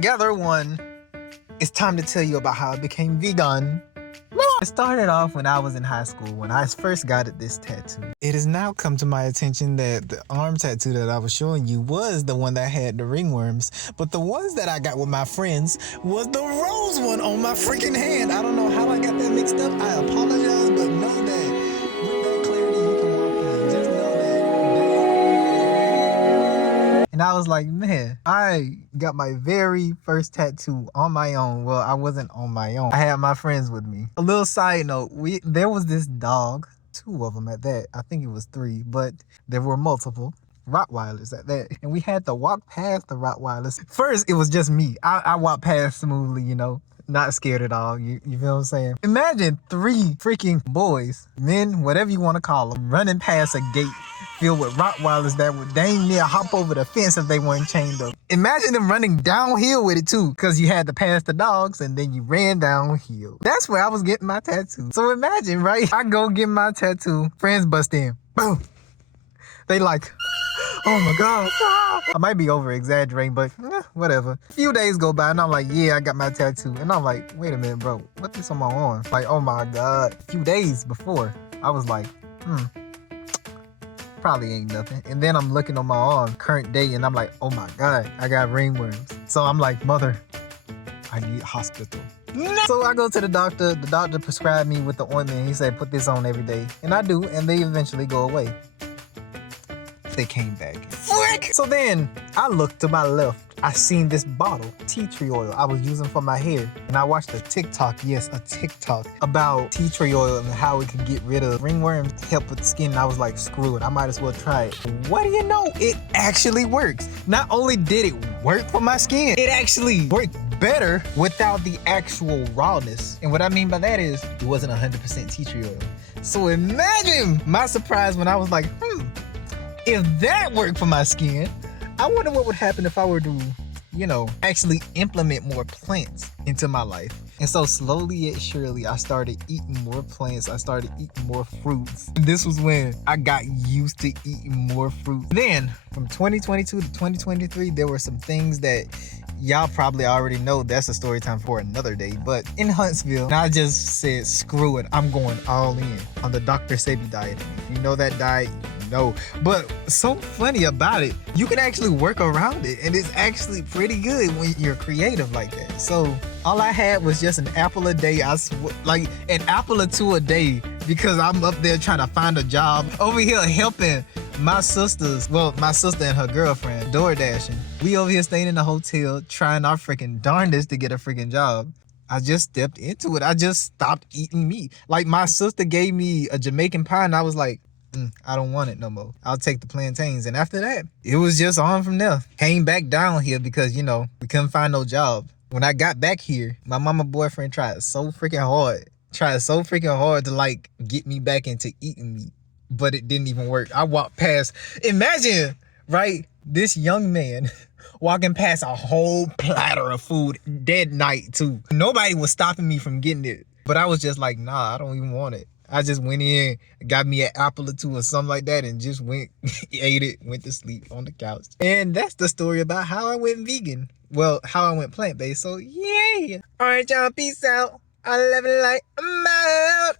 Gather one. It's time to tell you about how I became vegan. It started off when I was in high school, when I first got this tattoo. It has now come to my attention that the arm tattoo that I was showing you was the one that had the ringworms, but the ones that I got with my friends was the rose one on my freaking hand. I don't know how I got that mixed up. I apologize, but know that with that clarity, you can walk in. Just know that. And I was like, man, I got my very first tattoo on my own. Well, I wasn't on my own. I had my friends with me. A little side note, there was this dog, 2 of them at that. I think it was 3, but there were multiple Rottweilers at that. And we had to walk past the Rottweilers. First, it was just me. I walked past smoothly, you know, not scared at all. You feel what I'm saying? Imagine 3 freaking boys, men, whatever you want to call them, running past a gate filled with Rottweilers that would dang near hop over the fence if they weren't chained up. Imagine them running downhill with it too, because you had to pass the dogs and then you ran downhill. That's where I was getting my tattoo. So imagine, right? I go get my tattoo, friends bust in, boom. They like, oh my God. I might be over exaggerating, but whatever. A few days go by and I'm like, yeah, I got my tattoo. And I'm like, wait a minute, bro, what this on my arm? Like, oh my God. A few days before, I was like, probably ain't nothing. And then I'm looking on my arm, current day, and I'm like, oh my God, I got ringworms. So I'm like, mother, I need a hospital. So I go to the doctor prescribed me with the ointment. He said, put this on every day. And I do, and they eventually go away. They came back. Frick! So then I looked to my left. I seen this bottle, tea tree oil I was using for my hair. And I watched a TikTok, yes, a TikTok about tea tree oil and how it could get rid of ringworms, help with the skin. And I was like, screw it, I might as well try it. What do you know? It actually works. Not only did it work for my skin, it actually worked better without the actual rawness. And what I mean by that is it wasn't 100% tea tree oil. So imagine my surprise when I was like, if that worked for my skin, I wonder what would happen if I were to, you know, actually implement more plants into my life. And so slowly yet surely, I started eating more plants. I started eating more fruits. This was when I got used to eating more fruit. Then from 2022 to 2023, there were some things that y'all probably already know. That's a story time for another day. But in Huntsville, I just said, screw it. I'm going all in on the Dr. Sebi diet. If you know that diet, no, but so funny about it, you can actually work around it, and it's actually pretty good when you're creative like that. So all I had was just an apple a day. Like an apple or 2 a day, because I'm up there trying to find a job over here helping my sisters. Well, my sister and her girlfriend door dashing. We over here staying in the hotel trying our freaking darndest to get a freaking job. I just stepped into it. I just stopped eating meat. Like my sister gave me a Jamaican pie and I was like, I don't want it no more. I'll take the plantains. And after that, it was just on from there. Came back down here because, you know, we couldn't find no job. When I got back here, my mama boyfriend tried so freaking hard to like get me back into eating meat, but it didn't even work. I walked past, imagine, right? This young man walking past a whole platter of food, dead night too. Nobody was stopping me from getting it, but I was just like, nah, I don't even want it. I just went in, got me an apple or 2 or something like that, and just went, ate it, went to sleep on the couch. And that's the story about how I went vegan. Well, how I went plant-based. So, yay! All right, y'all, peace out. I love it like I'm out.